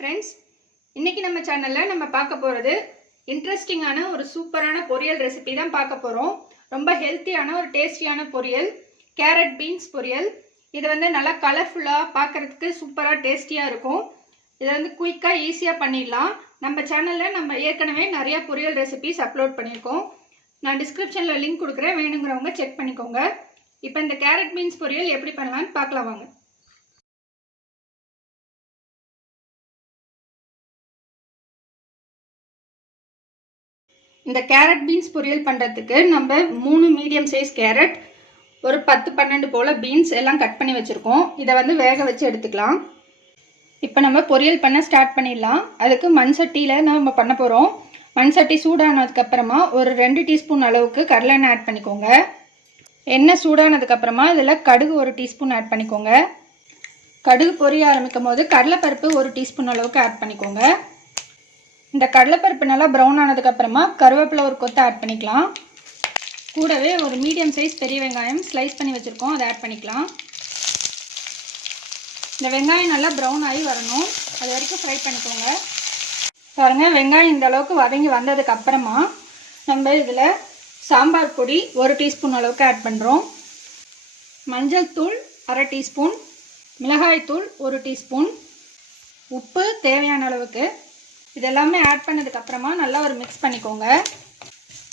friends, இன்னைக்கு நம்ம சேனல்ல நம்ம பார்க்க போறது இன்ட்ரஸ்டிங்கான ஒரு சூப்பரான பொரியல் ரெசிபி தான் பார்க்க போறோம். ரொம்ப ஹெல்த்தியான ஒரு டேஸ்டியான பொரியல் கேரட் பீன்ஸ் பொரியல். இது வந்து நல்லா கலர்ஃபுல்லா பார்க்கிறதுக்கு சூப்பரா டேஸ்டியா இருக்கும். இத வந்து குயிக்கா ஈஸியா பண்ணிடலாம். நம்ம சேனல்ல நம்ம ஏற்கனவே நிறைய பொரியல் ரெசிபிஸ் அப்லோட் பண்ணிருக்கோம். நான் டிஸ்கிரிப்ஷன்ல லிங்க் கொடுக்கிறேன், வேணும்ங்கறவங்க செக் பண்ணிக்கோங்க. இப்போ இந்த கேரட் பீன்ஸ் பொரியல் எப்படி பண்ணலாம்னு பார்க்கலாம் வாங்க. இந்த கேரட் பீன்ஸ் பொரியல் பண்றதுக்கு நம்ம 3 மீடியம் சைஸ் கேரட், ஒரு 10-12 போல பீன்ஸ் எல்லாம் கட் பண்ணி வச்சிருக்கோம். இதை வந்து வேக வச்சு எடுத்துக்கலாம். இப்போ நம்ம பொரியல் பண்ண ஸ்டார்ட் பண்ணிடலாம். அதுக்கு மண் சட்டியில நம்ம பண்ண போறோம். மண் சட்டி சூடானதுக்கு அப்புறமா ஒரு 2 டீஸ்பூன் அளவுக்கு கடலெண்ணெய் ஆட் பண்ணிக்கோங்க. எண்ணெய் சூடானதுக்கு அப்புறமா இதுல கடுகு 1 டீஸ்பூன் ஆட் பண்ணிக்கோங்க. கடுகு பொரிய ஆரம்பிக்கும் போது கடலைப்பருப்பு 1 டீஸ்பூன் அளவுக்கு ஆட் பண்ணிக்கோங்க. இந்த கடலைப்பருப்பு நல்லா ப்ரௌன் ஆனதுக்கு அப்புறமா கருவேப்பிலை ஒரு கொத்து ஆட் பண்ணிக்கலாம். கூடவே ஒரு மீடியம் சைஸ் பெரிய வெங்காயம் ஸ்லைஸ் பண்ணி வச்சிருக்கோம், அதை ஆட் பண்ணிக்கலாம். இந்த வெங்காயம் நல்லா ப்ரௌன் ஆகி வரணும், அது வரைக்கும் ஃப்ரை பண்ணிக்கோங்க. பாருங்க, வெங்காயம் இந்த அளவுக்கு வதங்கி வந்ததுக்கு அப்புறமா நம்ம இதில் சாம்பார் பொடி 1 டீஸ்பூன் அளவுக்கு ஆட் பண்ணுறோம். மஞ்சள் தூள் 1/2 டீஸ்பூன், மிளகாய் தூள் 1 டீஸ்பூன், உப்பு தேவையான அளவுக்கு. இதெல்லாமே ஆட் பண்ணதுக்கு அப்புறமா நல்லா ஒரு மிக்ஸ் பண்ணிக்கோங்க.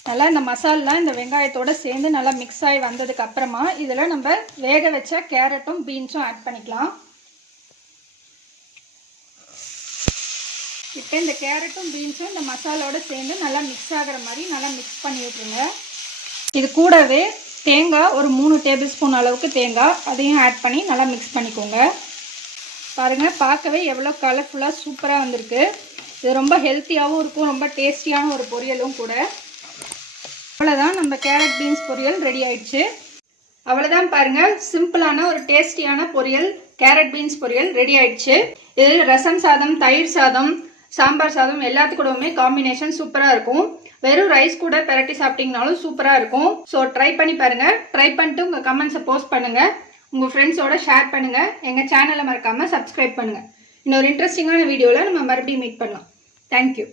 நல்லா இந்த மசாலா இந்த வெங்காயத்தோட சேர்ந்து நல்லா மிக்ஸ் ஆகி வந்ததுக்கு அப்புறமா இதில் நம்ம வேக வச்ச கேரட்டும் பீன்ஸும் ஆட் பண்ணிக்கலாம். இப்போ இந்த கேரட்டும் பீன்ஸும் இந்த மசாலோட சேர்ந்து நல்லா மிக்ஸ் ஆகிற மாதிரி நல்லா மிக்ஸ் பண்ணி விட்டுருங்க. இது கூடவே தேங்காய் ஒரு 3 டேபிள் ஸ்பூன் அளவுக்கு தேங்காய், அதையும் ஆட் பண்ணி நல்லா மிக்ஸ் பண்ணிக்கோங்க. பாருங்கள், பார்க்கவே எவ்வளோ கலர்ஃபுல்லாக சூப்பராக வந்திருக்கு. இது ரொம்ப ஹெல்த்தியாகவும் இருக்கும், ரொம்ப டேஸ்டியான ஒரு பொரியலும் கூட. அவ்வளோதான், நம்ம கேரட் பீன்ஸ் பொரியல் ரெடி ஆயிடுச்சு. அவ்வளோதான் பாருங்கள், சிம்பிளான ஒரு டேஸ்டியான பொரியல் கேரட் பீன்ஸ் பொரியல் ரெடி ஆயிடுச்சு. இது ரசம் சாதம், தயிர் சாதம், சாம்பார் சாதம் எல்லாத்துக்கூடவுமே காம்பினேஷன் சூப்பராக இருக்கும். வெறும் ரைஸ் கூட பெரட்டி சாப்பிட்டீங்கனாலும் சூப்பராக இருக்கும். ஸோ ட்ரை பண்ணி பாருங்கள். ட்ரை பண்ணிட்டு உங்கள் கமெண்ட்ஸை போஸ்ட் பண்ணுங்கள், உங்கள் ஃப்ரெண்ட்ஸோட ஷேர் பண்ணுங்கள். எங்கள் சேனலை மறக்காமல் சப்ஸ்கிரைப் பண்ணுங்கள். இன்னொரு இன்ட்ரெஸ்டிங்கான வீடியோவில் நம்ம மறுபடியும் மீட் பண்ணலாம். தேங்க்யூ.